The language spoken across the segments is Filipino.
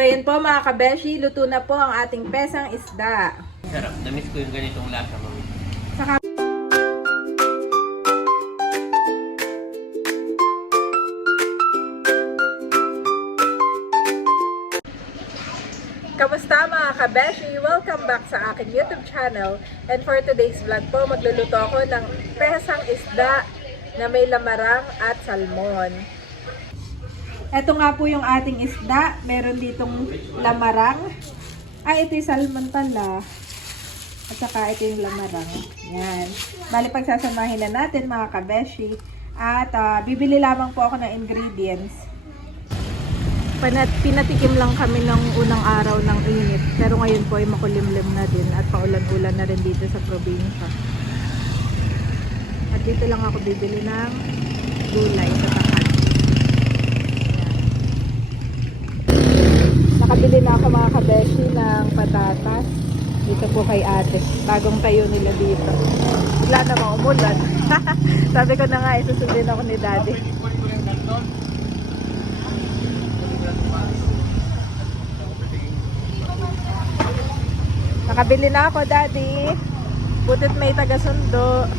So yun po mga kabeshi, luto na po ang ating pesang isda. Sarap. Namiss ko yung ganitong lasa, mami. Saka kamusta mga kabeshi? Welcome back sa aking YouTube channel. And for today's vlog po, magluluto ako ng pesang isda na may lamarang at salmon. Ito nga po yung ating isda. Meron ditong lamarang. Ito yung salmon pala. At saka ito yung lamarang. Yan. Bali pagsasamahin na natin mga kabeshi. At bibili lamang po ako ng ingredients. Pinatikim lang kami ng unang araw ng init. Pero ngayon po ay makulimlim na din. At paulan-ulan na rin dito sa probinsya. At dito lang ako bibili ng gulay sa tapat. Nakabili na ako mga kabeshi ng patatas. Dito po kay ate. Bagong tayo nila dito. Bigla namang umulan. Sabi ko na nga, isusundin ako ni daddy. Nakabili na ako, daddy. Butit may taga-sundo.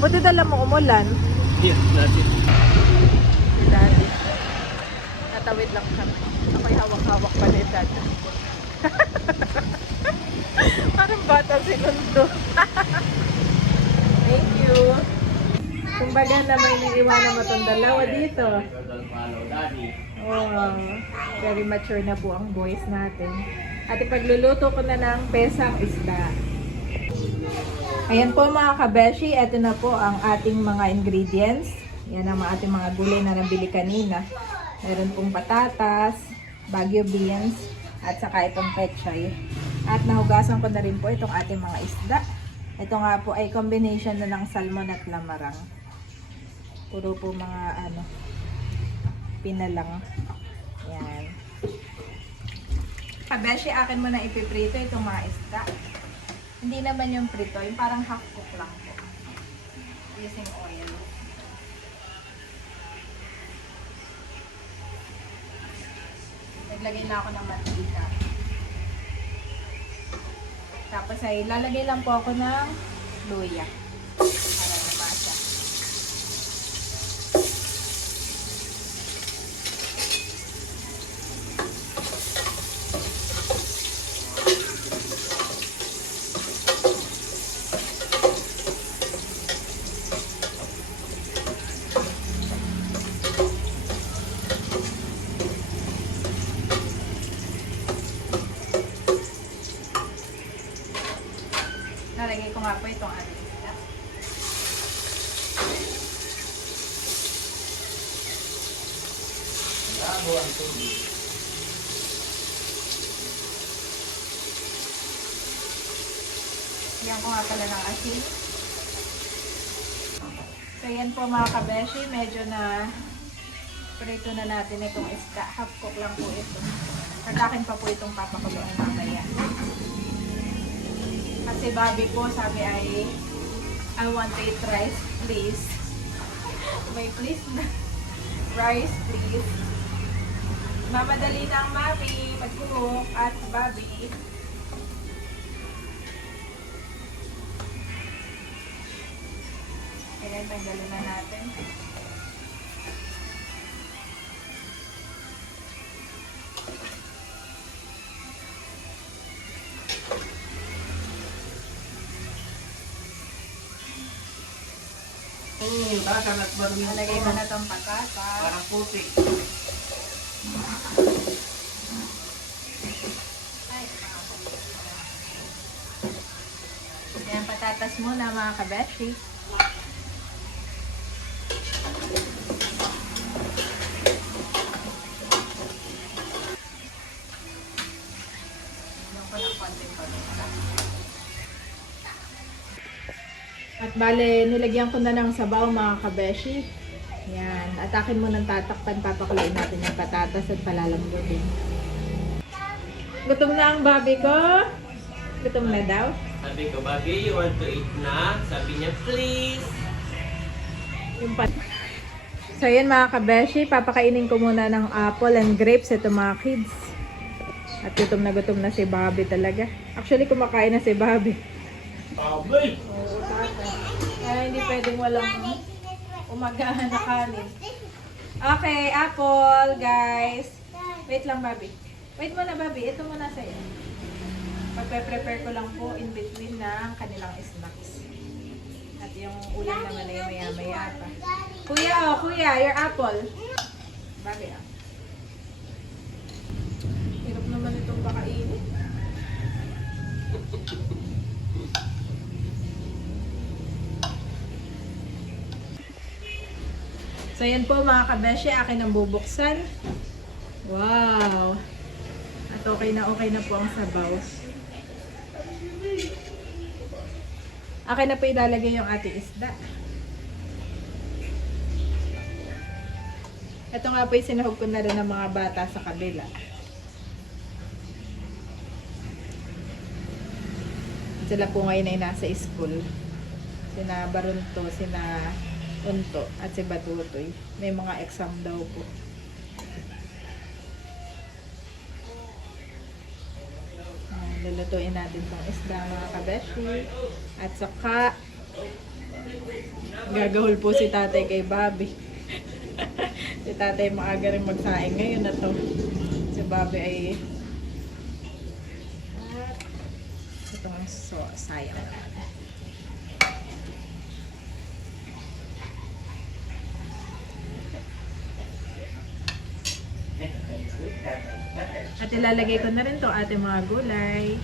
Butit alam mo umulan. Yes, natin. Si daddy. Natawid lang kami. Ako'y hawak-hawak pa ni daddy. Parang bata sinundo. Thank you. Kumbaga na may naiiwanan mo itong dalawa dito. Oh, very mature na po ang boys natin. At ipagluluto ko na ng pesang isda. Ayan po mga kabeshi, ito na po ang ating mga ingredients. Yan ang ating mga gulay na nabili kanina. Meron pong patatas, Baguio beans, at saka itong pechay. At nahugasan ko na rin po itong ating mga isda. Ito nga po ay combination na ng salmon at lamarang. Puro po mga pinalang. Yan. Kabeshi, akin mo na ipiprito itong mga isda. Hindi naman yung prito, yung parang half cook lang po. Using oil. Naglagay na ako ng mantika. Tapos ay lalagay lang po ako ng luya. Para namasa. Nalagay ko nga po itong ating isda. Yan ko nga pala ng asin. So yan po mga kabeshi, medyo na prito na natin itong isda. Half cook lang po ito. Pagkakin pa po itong papakuluan mamaya. Kasi Bobby po sabi ay I want to eat rice please. May please na. Rice please. Mamadali na ang mami mag-cook at Bobby. Kaya tanggalin na natin. Nalagay ko na itong patatas. Parang putik. Ayan, patatas muna mga kabeshi. At bale, nilagyan ko na ng sabaw mga kabeshi. Yan. At akin mo ng tatakpan, papakulain natin yung patatas at palalambutin. Gutom na ang Bobby ko. Gutom na daw. Sabi ko, Bobby, you want to eat na? Sabi niya, please. Yung So yun mga kabeshi, papakainin ko muna ng apple and grapes ito mga kids. At gutom na si Bobby talaga. Actually, kumakain na si Bobby. Abay! Oo, tatay. Kaya hindi pwedeng walang umagahan na kanin. Okay, apple, guys. Wait lang, Bobby. Wait muna, Bobby. Ito muna sa'yo. Pagpe-prepare ko lang po in between ng kanilang snacks. At yung ulam naman ay maya-maya pa. Kuya, oh, kuya, your apple. Bobby, ah. Hirap naman itong pakainin. So, yan po mga kabeshi, akin ang bubuksan. Wow! At okay na po ang sabaw. Akin na po ilalagay yung ating isda. Ito nga po yung sinahog ko na rin ng mga bata sa kabila. Sila po ngayon ay nasa school. Sina Barunto, sina Unto, at si Batutoy. May mga exam daw po. Lulutuin natin itong isda mga kabeshi. At saka, gagahol po si tatay kay Bobby. Si tatay maaga rin magsaing ngayon na to. Si Bobby ay itong sayang naman. At ilalagay ko na rin to ating mga gulay.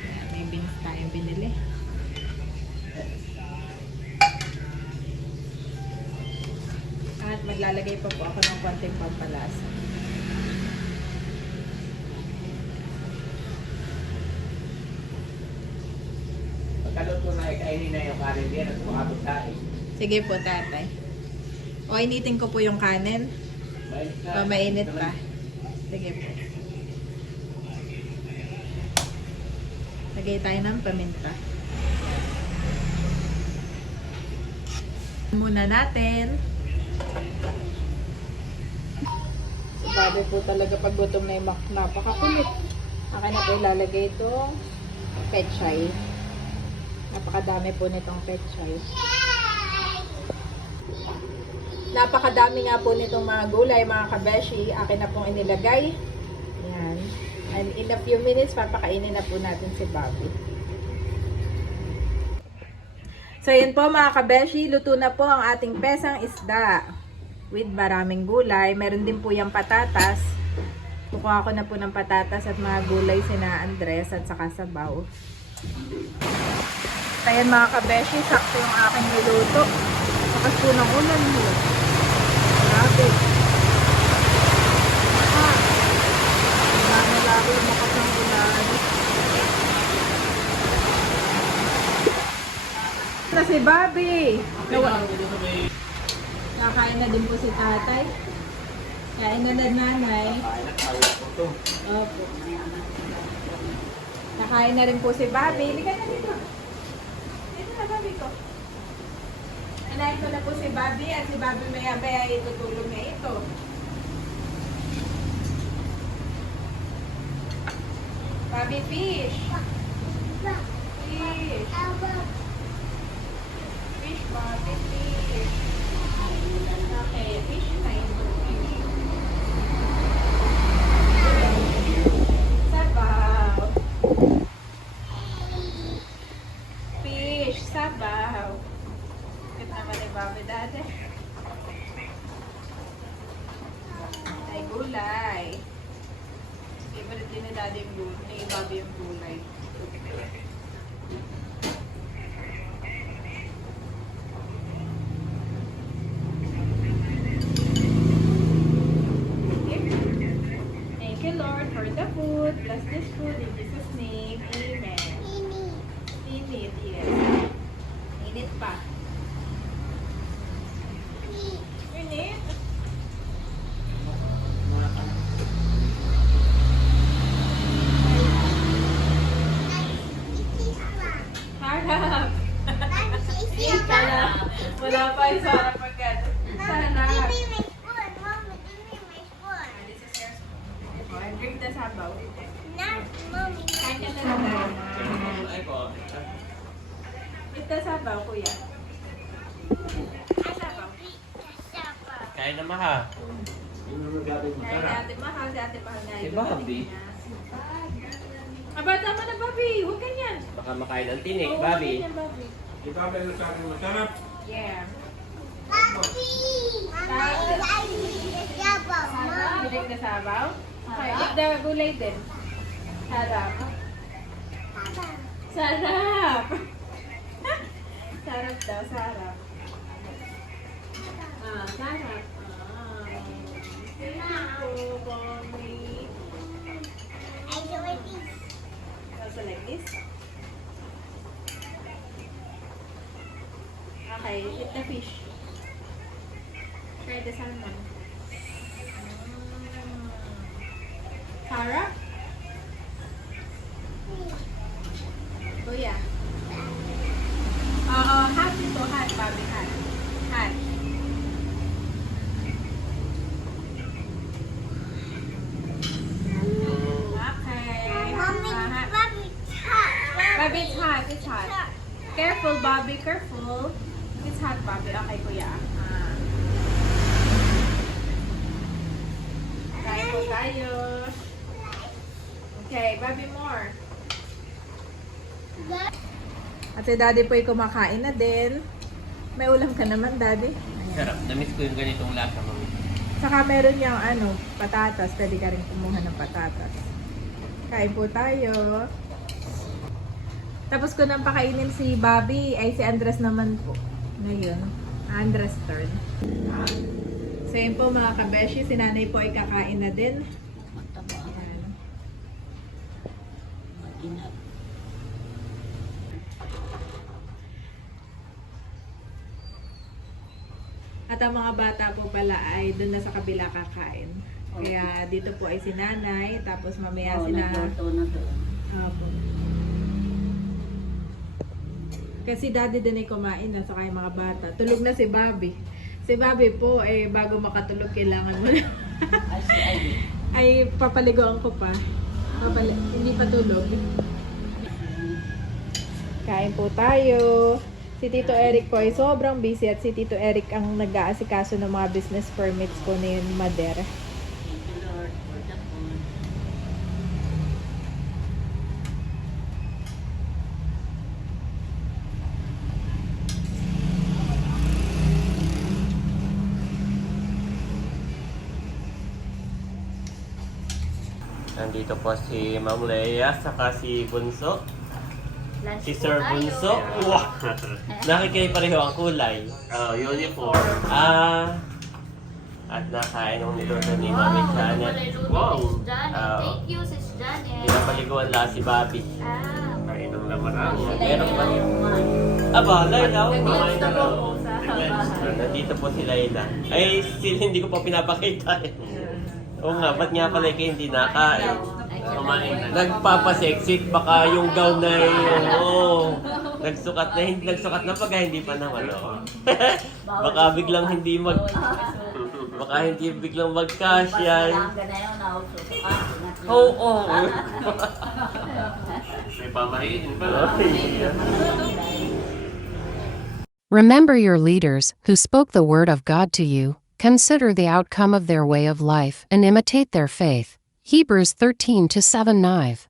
Ayan, may beans tayong binili. At maglalagay pa po ako ng konting pampalasa. Pagkaluto na ikainin na yung kanin din at kumabot tayo. Sige po, tatay. O, initin ko po yung kanin. Mainit pa. Sige po. Lagay tayo ng paminta. Muna natin. Sabi po talaga pag gutom na yung napakakulit. Akin na po ilalagay itong pechay. Napakadami po nitong pechay. Napakadami nga po nitong mga gulay, mga kabeshi. Akin na pong inilagay. Yan. And in a few minutes, papakainin na po natin si Bobby. So, yun po mga kabeshi. Luto na po ang ating pesang isda. With maraming gulay. Meron din po yung patatas. Kukuha ko na po ng patatas at mga gulay sina Andres at saka sabaw. Kaya mga kabeshi, sakto yung aking niluto. Lakas po ng ulan mo. Grabe. Nalaro yung makas ng ulan. Na si Bobby. Kakain na din po si tatay. Kain na nanay. Opo. Nakain na rin po si Bobby. Hindi ka na dito. Dito na Bobby ko. Anayin ko na po si Bobby at si Bobby maya-maya itutulog na ito. Bobby, fish. Fish. Fish, Bobby, fish. Okay, fish na ito. Sabaw. Fish, sabaw. Ito naman ni Bobby dati. Ay, gulay. Favorite din ni Daddy yung gulay. Ni Bobby yung gulay. Thank you, Lord, for the food. Bless this food in Jesus' name. Amen. Init, yes. Init pa. Init. Harap. Wala pa yung sarap pagkat. Sarap. This is your spoon. Drink the sabaw. Not mommy. Kain ka na lang. Ay po. Eat the sabaw, kuya. Sabaw. Kain na maha. Kain na ate mahal. Si ate mahal na Si Bobby. Bata mo na, Bobby. Huwag ganyan. Baka makain ng tinik, Oo, Bobby. huwag ganyan, Bobby. Ikaw ba yung sabi mo, sarap? Yeah. Mommy. Bilig na sabaw? Okay, eat the gulay din. Sarap. Sarap! Sarap daw, sarap. Sarap. Also like this? Okay, eat the fish. Try the salmon. Sarap? Kuya. Oo, hot ito. Hot, Bobby. Hot. Hot. Okay. Hot. Bobby, it's hot. It's hot. Careful, Bobby. Careful. It's hot, Bobby. Okay, kuya. Kain po tayo. Okay, Bobby, more. At si Daddy po ay kumakain na din. May ulam ka naman, Daddy. Sarap. Namiss ko yung ganitong lasa, mami. Saka meron niyang patatas. Pwede ka rin kumuha ng patatas. Kain po tayo. Tapos ko nang pakainin si Bobby, ay si Andres naman po. Ngayon, Andres turn. So yun po mga kabeshi, si nanay po ay kakain na din. Ayan. At ang mga bata po pala ay doon na sa kabila kakain. Kaya dito po ay si nanay, tapos mamaya sila... Opo. Kasi daddy din ay kumain na saka yung mga bata. Tulog na si Bobby. Si Bobby po, bago makatulog, kailangan mo na. Ay, papaligoan ko pa. Hindi pa tulog. Kain po tayo. Si Tito Eric po ay sobrang busy at si Tito Eric ang nag-aasikaso ng mga business permits po ni Mother. Nandito po si Ma'am Leia, saka si Bunso. Si Sir Bunso. Wow! Nakikay pareho ang kulay. Uniform. At nakain ng niluto ni Mami Janet. Wow! Thank you, Sis Janet. Pinapaliguan lang si Bobby. Kainom naman ako. Meron pa. Aba, Laila. Kumain na lang. Nandito po si Laila. Ay, hindi ko pa pinapakita eh. Oo nga, ba't nga pala kayo hindi nakain? Kumain na. Nagpapaseksik, baka yung gown na nagsukat na pagka hindi pa naman. Baka biglang hindi baka hindi biglang magkasya. Oo. May pamahiin pala. Remember your leaders who spoke the word of God to you. Consider the outcome of their way of life and imitate their faith. Hebrews 13-7-9.